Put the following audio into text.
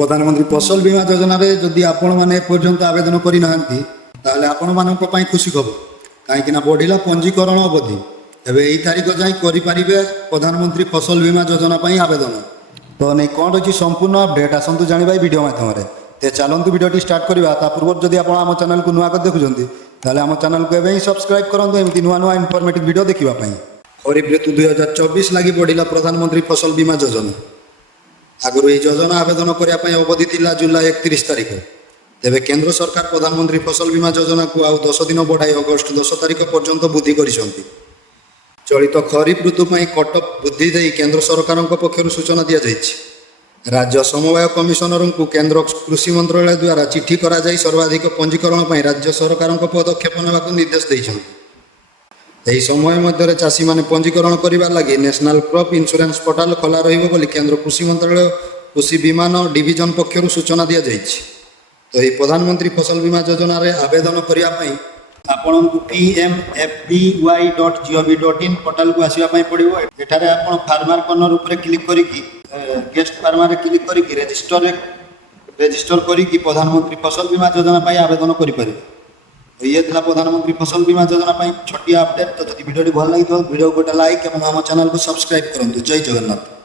प्रधानमंत्री फसल बीमा योजना रे जदि आपण माने पर्यंत आवेदन करि नाहंती ताले आपण मानक पई खुशी खबर काहेकि ना बढ़िला पंजीकरण अवधि एबे एई तारिख जाई करि परिबे प्रधानमंत्री फसल बीमा योजना पई आवेदन तो नै कोन अछि संपूर्ण अपडेट आसंतु जानिबाई वीडियो माध्यम रे ते चलंतु वीडियोटी स्टार्ट करबा ता पूर्व जदि आपण हम चैनल को नुवा कर देखुजंती ताले हम चैनल को एबे सब्सक्राइब करंतु एमति नुवा नुवा इन्फॉर्मेटिव वीडियो देखिबा पई खरीफ ऋतु 2024 लागि बढ़िला प्रधानमंत्री फसल बीमा योजना आगु ये योजना आवेदन करने अवधि था जुलाई 31 तारिख तेरे केंद्र सरकार प्रधानमंत्री फसल बीमा योजना को आउ 10 दिन बढ़ाई अगस्ट 10 तारिख पर्यंत वृद्धि कर चलित खरीफ ऋतु कट वृद्धि दे केंद्र सरकार पक्षर सूचना दि जाइए राज्य समवाय कमिशनर को केंद्र कृषि मंत्रालय द्वारा चिठी करा सर्वाधिक पंजीकरण राज्य सरकार पदक्षेप नेबा निर्देश देते यही समय मध्य चाषी मैंने पंजीकरण करने लगी नेशनल क्रॉप इंश्योरेंस पोर्टाल खोला रही केंद्र कृषि मंत्रालय कृषि विमान डिविजन पक्षर सूचना दि जाइए तो ये प्रधानमंत्री फसल बीमा योजना रे आवेदन करने आपन pmfby.gov.in पोर्टाल को आसवाई पड़ो एठारे आपन फार्मर कॉर्नर ऊपर क्लिक करिकी गेस्ट फार्मर क्लिक करिकी रजिस्टर करिकी प्रधानमंत्री फसल बीमा योजना पाई आवेदन करि परिबे ये था प्रधानमंत्री फसल बीमा योजना छोटिया अपडेट तो जब वीडियो भल लगी वीडियो गोटे लाइक और आम चैनल को सब्सक्राइब करूँ। जय जगन्नाथ।